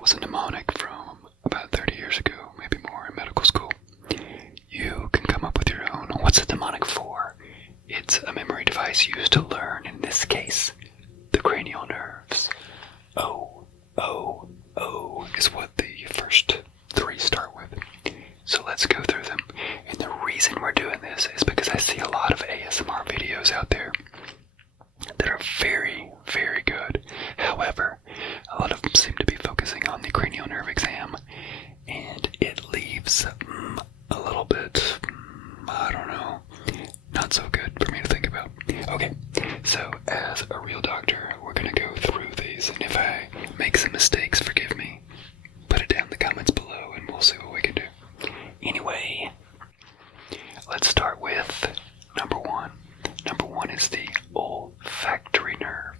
That was a mnemonic from about 30 years ago, maybe more, in medical school. You can come up with your own. What's a mnemonic for? It's a memory device used to learn, in this case, the cranial nerves. O, O, O is what the first three start with. So let's go through them. And the reason we're doing this is because I see a lot of ASMR videos out there that are very, very good. However, a lot of them seem to be focusing on the cranial nerve exam, and it leaves a little bit, I don't know, not so good for me to think about. Okay, so as a real doctor, we're going to go through these, and if I make some mistakes, forgive me. Put it down in the comments below, and we'll see what we can do. Anyway, let's start with number one. Number one is the olfactory nerve.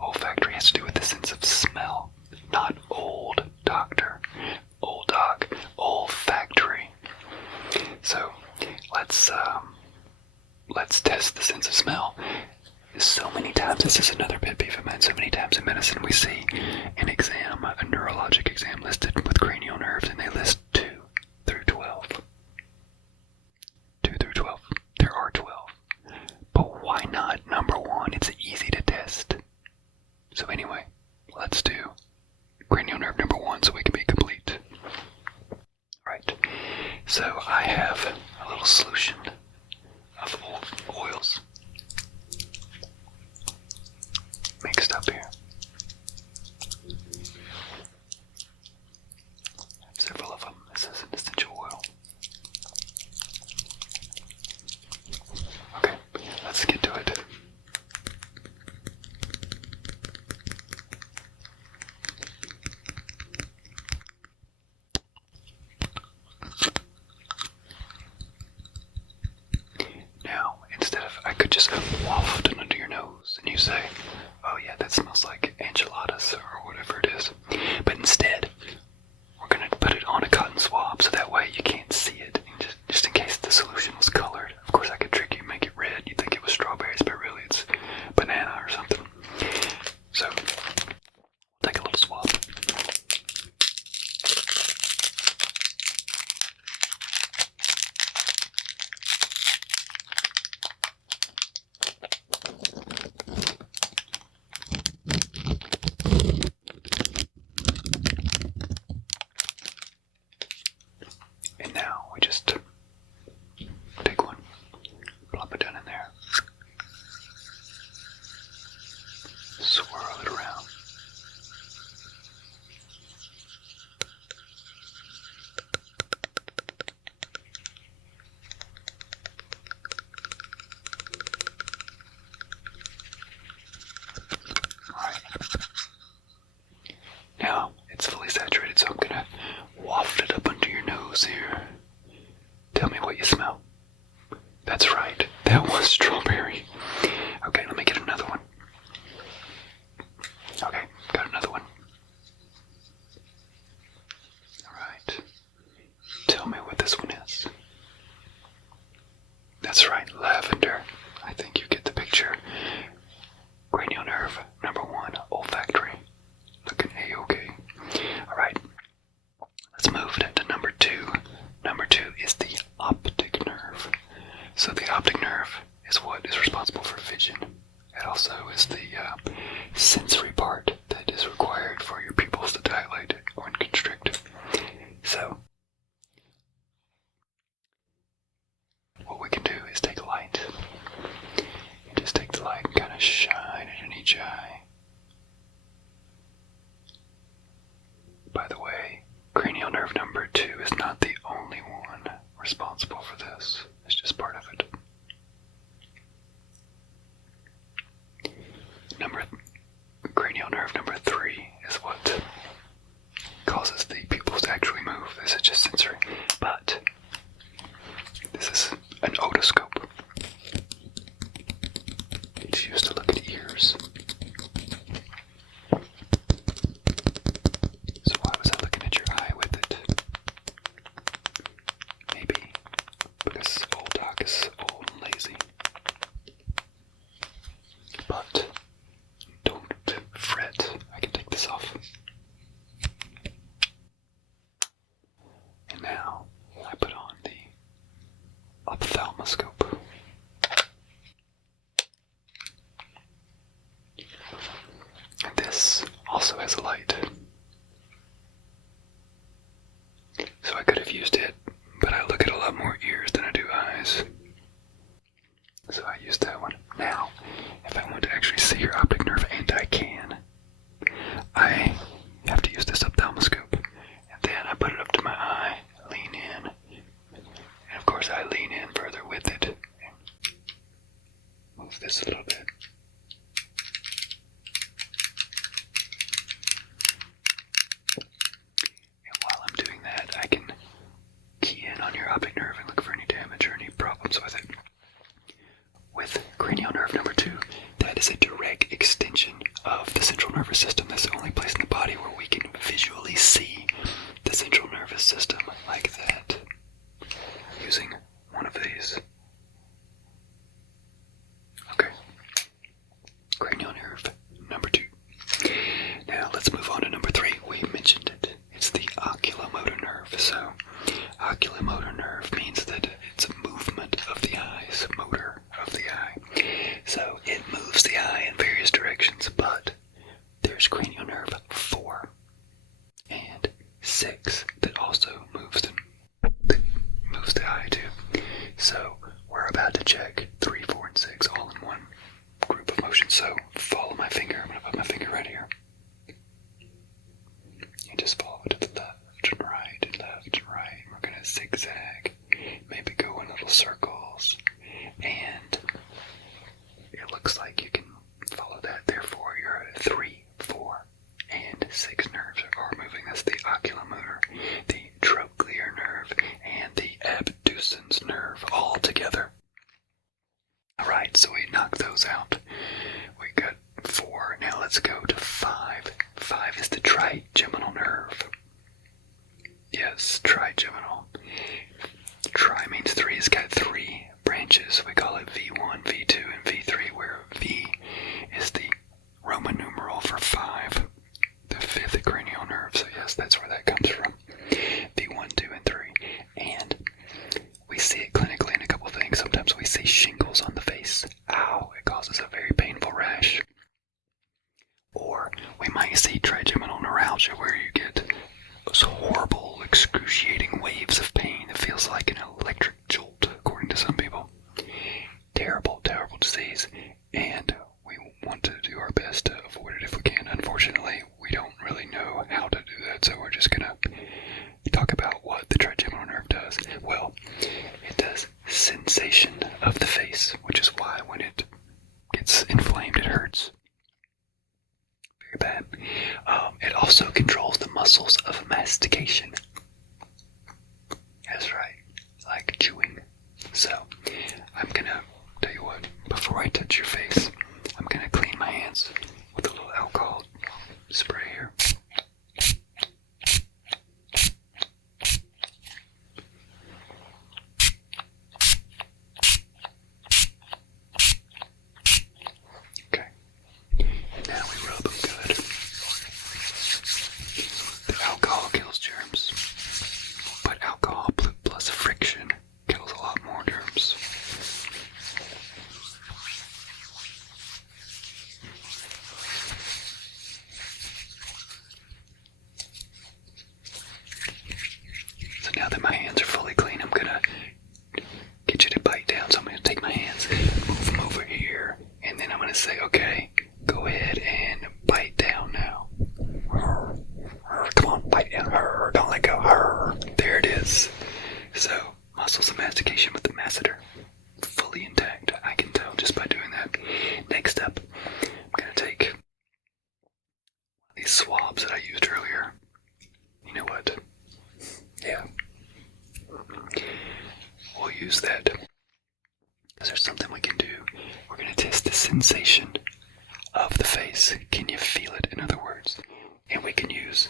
Olfactory has to do with the sense of smell, not old doctor. Old doc, olfactory. So let's test the sense of smell. So many times, this is another pet peeve of mine, so many times in medicine we see an exam, a neurologic exam listed with cranial nerves, and they list 2 through 12. 2 through 12. There are 12. But why not number one? It's easy to test. So anyway, let's do cranial nerve number one so we can be complete. Right. So I have a little solution of oils mixed up here. Several of them. This is an essential oil. Okay, let's get to it. Now, instead of, I could just waft it under your nose and you say, oh yeah, that smells like enchiladas or whatever it is. But instead, we're going to put it on a cotton swab so that way you can't see it. And just in case the solution was colored. Of course, I could trick you, make it red. You'd think it was strawberries, but really it's banana or something. So, take a little swab. And now we just take one, plop it down in there, swirl it around. Alright. Now it's fully saturated, so I'm gonna waft it up under your nose here. Tell me what you smell. That's right, that was strawberry. Okay, let me get another one. Okay, got another one. Alright. Tell me what this one is. That's right, lavender. I think you get the picture. Cranial nerve, number one, olfactory. Looking A-okay. Alright, let's move to number two. Number two is the optic nerve. So the optic nerve is what is responsible for vision. It also is the sensory part that is required for your pupils to dilate or constrict. So what we can do is take a light. You just take the light and kind of shine it in each eye. By the way, cranial nerve number two is not the only one responsible for this. It's just part of it. Cranial nerve number three is what causes the pupils to actually move. This is just sensory. But this is an otoscope. It's used to look at ears. So why was I looking at your eye with it? Maybe because old doc is old and lazy. But don't fret. I can take this off. also has a light. So I could have used it, but I look at a lot more ears than I do eyes. So I used that one. Now, if I want to actually see your optic nerve, and I can, I have to use this ophthalmoscope. And then I put it up to my eye, lean in, and of course I lean in further with it. Move this a little bit. And while I'm doing that, I can key in on your optic nerve and look for any damage or any problems with it. With cranial nerve number 2, that is a direct extension of the central nervous system. That's the only place in the body where we can visually see the central nervous system like that, using one of these. Okay. Cranial nerve number 2. Now let's move on to number 3. We mentioned it. It's the oculomotor nerve. So, oculomotor nerve means that it's a movement of the eyes, motor of the eye. So it moves the eye in various directions, but there's cranial nerve 4 and 6 that also moves the eye too. So we're about to check 3, 4, and 6 all in one group of motions. So follow my finger. I'm going to put my finger right here. And just follow it to the left and right and left and right. We're going to zigzag, maybe go in little circles, and it looks like you can follow that. Therefore, your 3, 4, and 6 nerves are moving. That's the oculomotor, the trochlear nerve, and the abducens nerve all together. Alright, so we knocked those out. We got 4. Now let's go to 5. 5 is the trigeminal nerve. Yes, trigeminal. Tri means 3. It's got 3 branches. We call it V1, V2, and V3, where V is the Roman numeral for 5, the 5th cranial nerve. So yes, that's where that comes from. V1, 2, and 3. And we see it clinically in a couple things. Sometimes we see shingles on the face. Ow, it causes a very painful rash. Or we might see trigeminal neuralgia, where you get those horrible, excruciating waves of pain. It feels like an electric jolt, according to some people. Terrible, terrible disease, and we want to do our best to avoid it if we can. Unfortunately, we don't really know how to do that, so we're just going to talk about what the trigeminal nerve does. Well, it does sensation of the face, which is why when it gets inflamed, it hurts. Very bad. It also controls the muscles of mastication. That's right, like chewing. So, I'm gonna tell you what, before I touch your face, I'm gonna clean my hands with a little alcohol spray here. Okay, and now we rub them good. The alcohol kills germs, but alcohol plus friction kills a lot more germs. So now that my hands are fully clean, I'm gonna get you to bite down. So I'm gonna take my hands, move them over here, and then I'm gonna say, okay, go ahead and bite down now. Come on, bite down. Don't let go. There it is. So, muscles of mastication with the masseter fully intact. I can tell just by doing that. Next up, I'm going to take these swabs that I used earlier. You know what? Yeah. We'll use that because there's something we can do. We're going to test the sensation of the face. Can you feel it, in other words? And we can use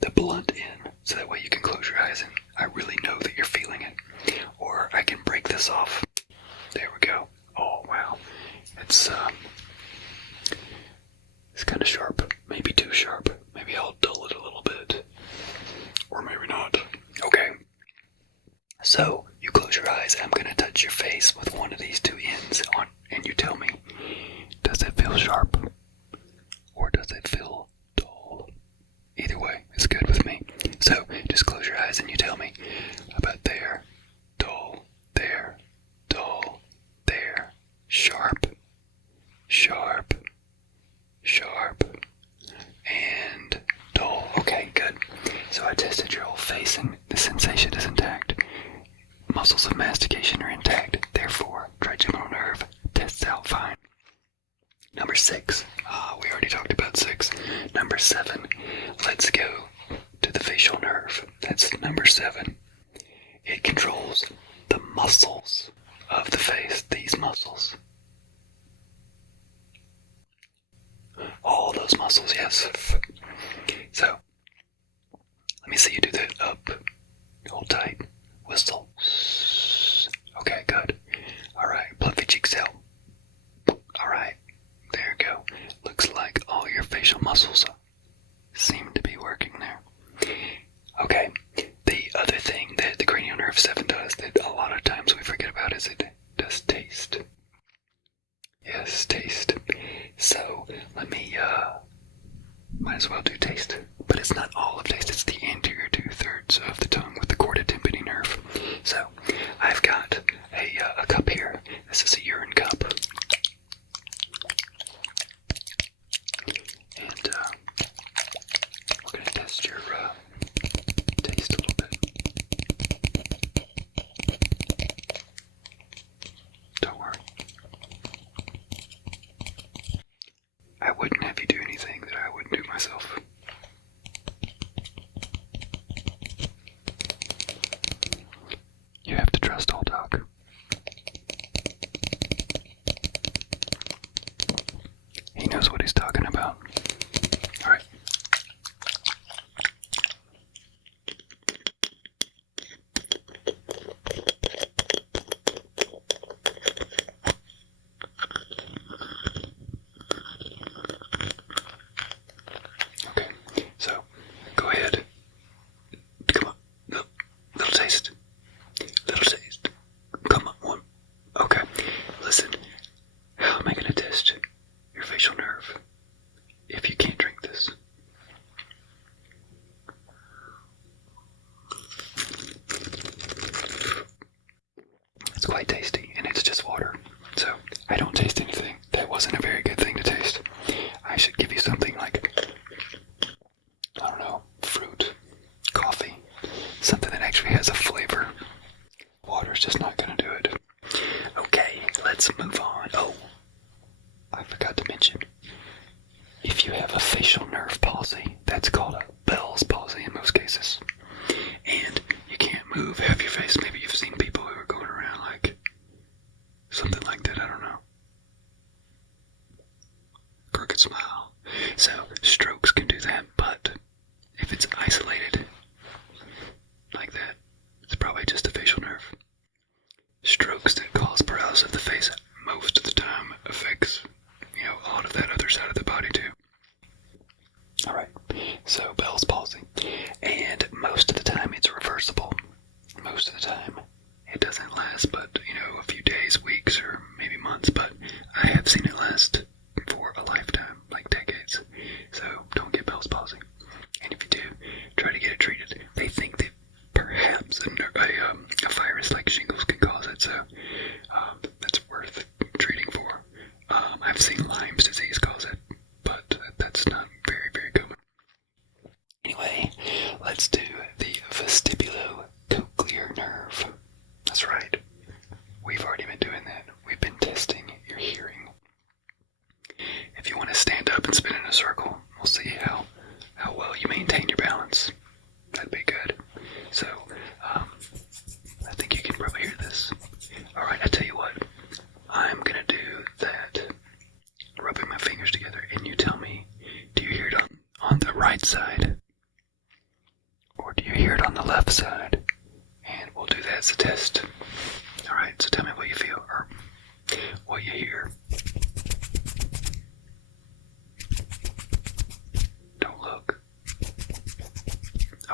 the blunt end, so that way you can close your eyes and I really know that you're feeling it. Or I can break this off. There we go. Oh wow, it's kind of sharp, maybe too sharp. Maybe I'll dull it a little bit, or maybe not. Okay. So you close your eyes and I'm gonna touch your face with one of these 2 ends on, and you tell me, does it feel sharp or does it feel eyes and you tell me. About there, dull, there, dull, there, sharp, sharp, sharp, and dull. Okay, good. So I tested your whole face and the sensation is intact. Muscles of mastication are intact. Therefore, trigeminal nerve tests out fine. Number 6. We already talked about 6. Number 7. Let's go to the facial nerve. That's number 7. It controls the muscles of the face. These muscles. All those muscles, yes. So, let me see you do that up. Hold tight. Whistle. Okay, good. Alright, puff your cheeks out. Alright, there you go. Looks like all your facial muscles seem to be working there. Okay, the other thing that the cranial nerve 7 does that a lot of times we forget about is it does taste. Yes, taste. So, let me, might as well do taste. But it's not all of taste, it's the anterior 2/3 of the tongue with the chorda tympani nerve. So, I've got a cup here. This is a urine cup. And, we're going to test your taste a little bit. Don't worry. I wouldn't have you do anything that I wouldn't do myself. You have to trust old dog. He knows what he's talking about. Alright. Okay, so go ahead. Come on. Little taste. Little taste. Come on, one. Okay. Listen. How am I going to test your facial nerve if you can't drink this? It's quite tasty, and it's just water. So, I don't taste anything. That wasn't a very good thing to taste. I should give you something like, I don't know, fruit, coffee, something that actually has a flavor. Water's just not going to do it. Okay, let's move on. Oh, I forgot to mention, if you have a facial nerve palsy, that's called a Bell's palsy in most cases. And you can't move half your face. Maybe you've seen people who are going around like something like that, I don't know. Crooked smile. So, strokes can do that, but if it's isolated like that, it's probably just a facial nerve. Strokes that cause paralysis of the face most of the time affects, a lot of that other side of the body too. Alright, so Bell's palsy. And most of the time it's reversible. Most of the time it doesn't last but, a few days, weeks, or maybe months, but I have seen it last for a lifetime, like decades. So don't get Bell's palsy. And if you do, try to get it treated. They think that perhaps a virus like shingles can cause it, so that's worth treating for. I've seen Lyme's disease cause it, but that's not very, very good. Anyway, let's do the vestibulocochlear nerve. That's right. We've already been doing that. We've been testing your hearing. If you want to stand up and spin in a circle, we'll see how well you maintain your balance. That'd be good. So, I think you can probably hear this. Alright, I tell you what. I'm gonna do that, rubbing my fingers together, and you tell me, do you hear it on the right side? Or do you hear it on the left side? And we'll do that as a test. Alright, so tell me what you feel, or what you hear. Don't look.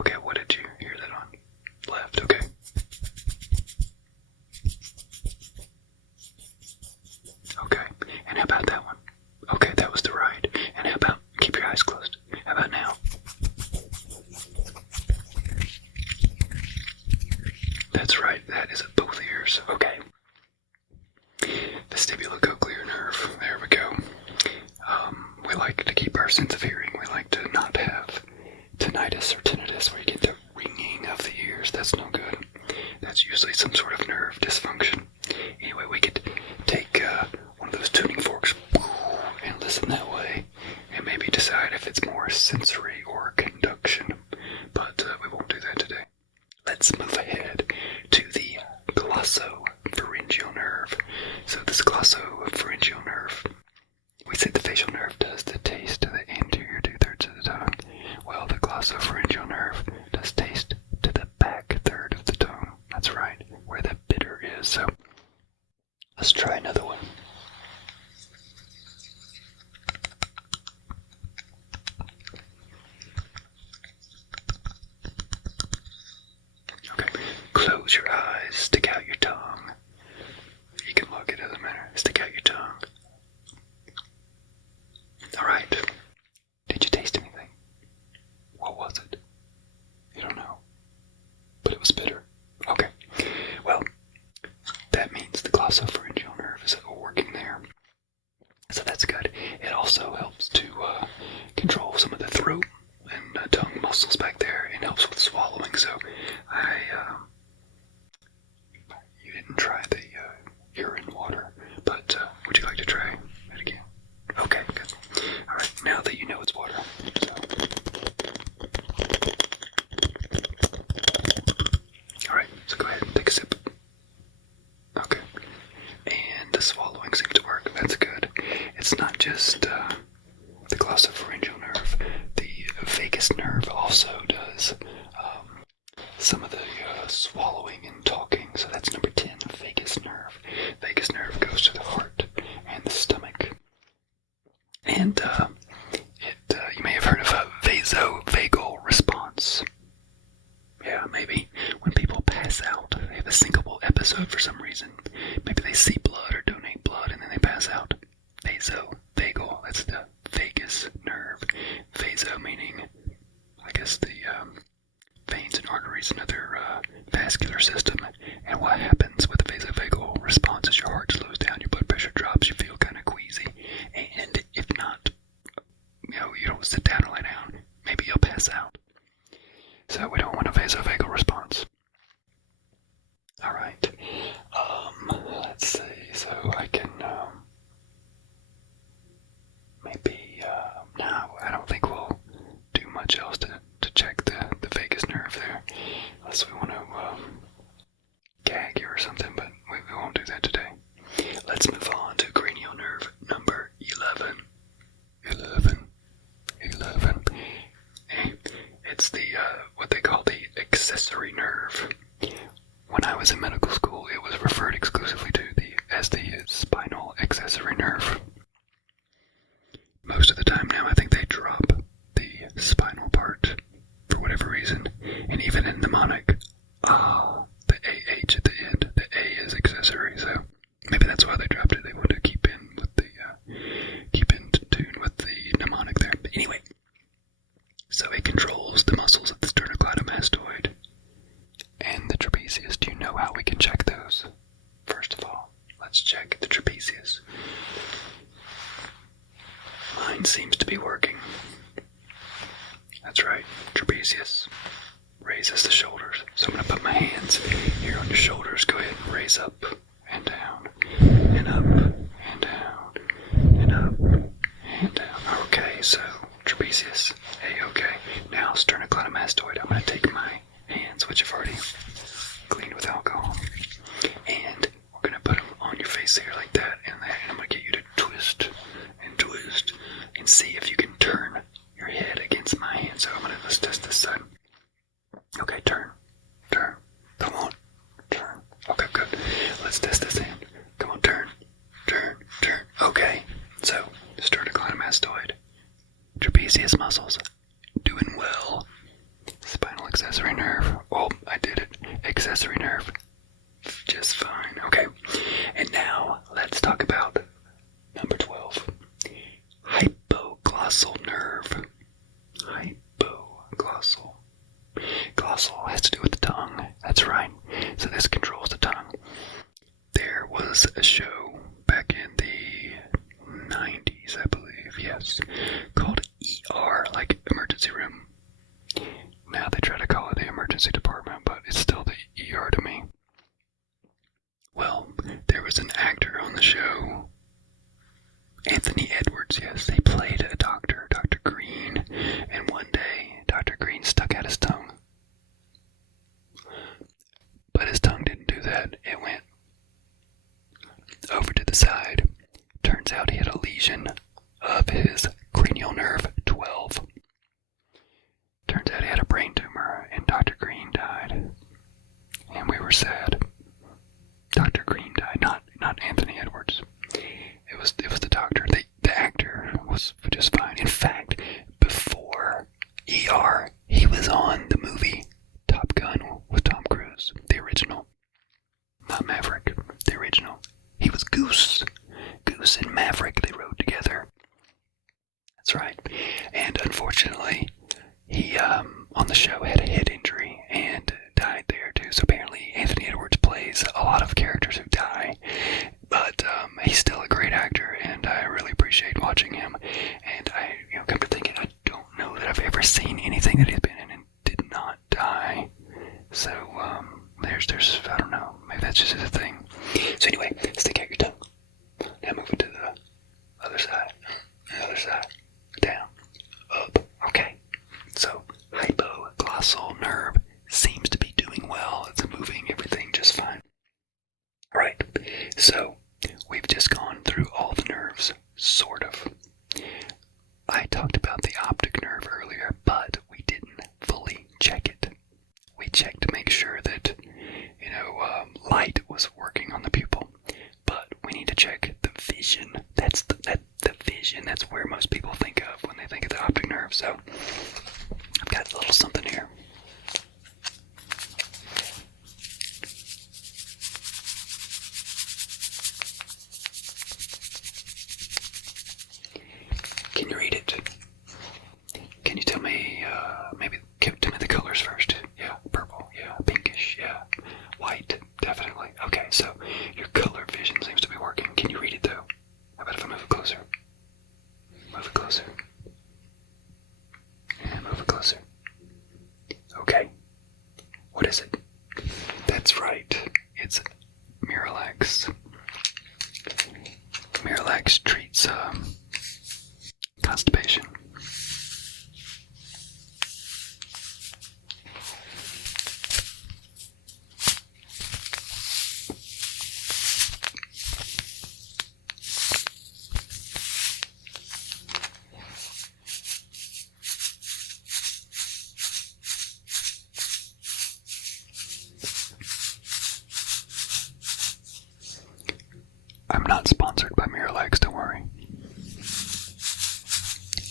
Okay, what did you hear that on? Left, okay. Okay, and how about that one? Okay, that was the right. And how about, keep your eyes closed. How about now? sensory or conduction, but we won't do that today. Let's move ahead to the glossopharyngeal nerve. So this glossopharyngeal nerve, we said the facial nerve does the taste to the anterior 2/3 of the tongue. Well, the glossopharyngeal nerve does taste to the back third of the tongue. That's right, where the bitter is. So let's try another one. Okay, close your eyes, stick out your tongue. You can look, it doesn't matter. Stick out your tongue. Alright. Did you taste anything? What was it? You don't know. But it was bitter. Okay. Well, that means the glossopharyngeal nerve is working there. So that's good. It also helps to control some of the throat and tongue muscles back there, and helps with swallowing. So you didn't try the urine water, but would you like to try it again? Okay, good. Alright, now that you know it's water. Alright, so go ahead and take a sip. Okay. And the swallowing seems to work. That's good. It's not just the glossopharyngeal nerve. The vagus nerve also does some of the swallowing and talking. So that's number 10, vagus nerve. Vagus nerve goes to the heart and the stomach. And you may have heard of a vasovagal response. Yeah, maybe when people pass out, they have a syncopal episode for some reason. Maybe they see blood or donate blood and then they pass out. Vasovagal, that's the vagus nerve. Vaso meaning, I guess, the veins and arteries and other vascular system. And what happens with the vasovagal response is your heart slows down, your blood pressure drops, you feel kind of queasy. And if not, you don't sit down or lie down, maybe you'll pass out. So we don't want a vasovagal response. Alright. Let's see. So I can maybe no, I don't think we'll do much else to check the vagus nerve there. Unless we want to gag you or something, but we won't do that today. Let's move on to cranial nerve number 11. 11. It's the what they call the accessory nerve. When I was in medical school, it was referred exclusively to as the spinal accessory nerve. Most of the time now, I think they drop the spinal part for whatever reason, and even in mnemonic, the AH at the end, the A is accessory. So maybe that's why they dropped it. They wanted to keep in tune with the mnemonic there. But anyway, so it controls the muscles of the sternocleidomastoid and the trapezius. Do you know how we can check those? First of all, let's check the trapezius. Mine seems to be working. That's right, trapezius raises the shoulders. So I'm going to put my hands here on your shoulders. Go ahead and raise up and down, and up and down, and up and down. Okay, so trapezius, A-okay. Now sternocleidomastoid. I'm going to take my hands, which I've already cleaned with alcohol, and we're going to put them on your face here like that, and I'm going to get you to twist and see if you can turn your head against my hand. So let's test this side. Okay, turn. Come on, turn. Okay, good. Let's test this hand. Come on, turn. Okay, so sternocleidomastoid, trapezius muscles, doing well. Spinal accessory nerve. Oh, I did it. Accessory nerve, just fine. Okay, and now let's talk about number 12. Hypoglossal nerve. Hypoglossal. Glossal has to do with the tongue. That's right. So this controls the tongue. There was a show back in the 90s, I believe, yes, called ER, like emergency room. Now they try to call it the emergency department, but it's still the ER to me. Well, there was an actor on the show, Anthony Edwards, yes, he played a doctor, Dr. Green, and one day Dr. Green stuck out his tongue. But his tongue didn't do that. It went over to the side. Turns out he had a lesion of his cranial nerve 12. Turns out he had a brain tumor, and Dr. Green died. And we were sad. Dr. Green died, not Anthony Edwards. It was the doctor. The actor was just fine. In fact, before ER, he was on the movie Top Gun with Tom Cruise, the original. Not Maverick, the original. He was Goose. Goose and Maverick, they rode together. That's right. And unfortunately, he, on the show, had a head injury and died there too. So apparently Anthony Edwards plays a lot of characters who die. But he's still a great actor, and I really appreciate watching him. And I, come to thinking, I don't know that I've ever seen anything that he's been in and did not die. So, there's, I don't know, maybe that's just a thing. So anyway, stick out your tongue. Now move it to the other side, down, up. Okay. So, hypoglossal nerve seems to be doing well. It's moving everything just fine. Alright, so we've just gone through all the nerves, sort of. I talked about the optic nerve earlier, but we didn't fully check it. We checked to make sure that, light was working on the pupil. But we need to check the vision. That's the vision. That's where most people think of when they think of the optic nerve. So I've got a little something here. Can you read it? Can you tell me, tell me the colors first? Yeah, purple, yeah, pinkish, yeah, white, definitely. Okay, so your color vision seems to be working. Can you read it though? How about if I move it closer? Move it closer. And move it closer. Okay. What is it? That's right. It's Miralax. Miralax treats constipation. I'm not sponsored by Miralax, don't worry.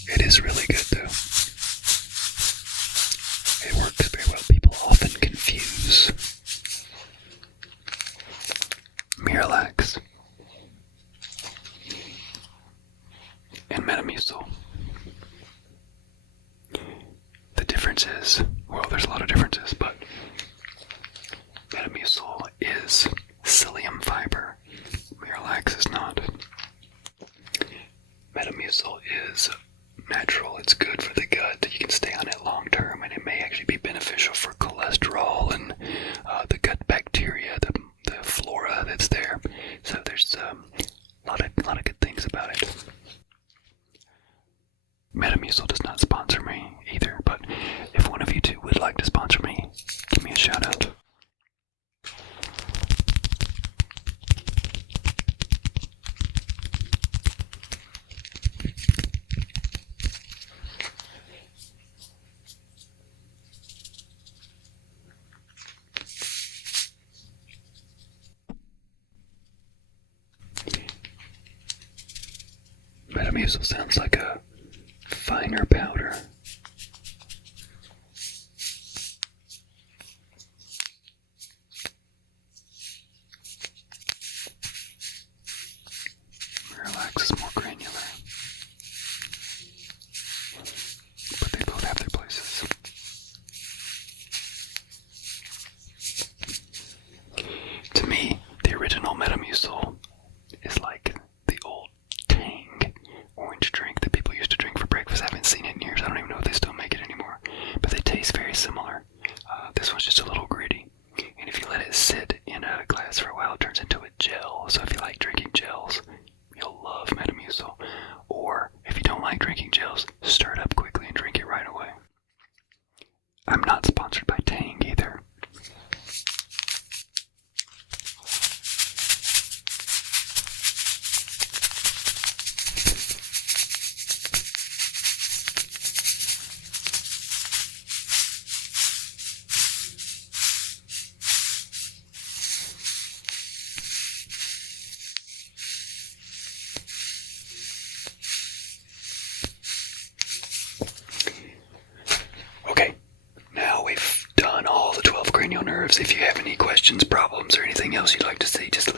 It is really good though. It works very well. People often confuse Miralax and Metamucil. The difference is, well, there's a lot of differences, but Metamucil is psyllium fiber. Miralax is not. Metamucil is natural. It's good for the gut. You can stay on it long term, and it may actually be beneficial for cholesterol and the gut bacteria, the flora that's there. So there's a lot of good things about it. Metamucil does not sponsor me either, but if one of you two would like to sponsor me, give me a shout out. Metamucil sounds like a finer powder. Miralax is more granular, but they both have their places. To me, the original Metamucil is like the old Tang orange drink that people used to drink for breakfast. I haven't seen it in years. I don't even know course, if you have any questions, problems, or anything else you'd like to see, just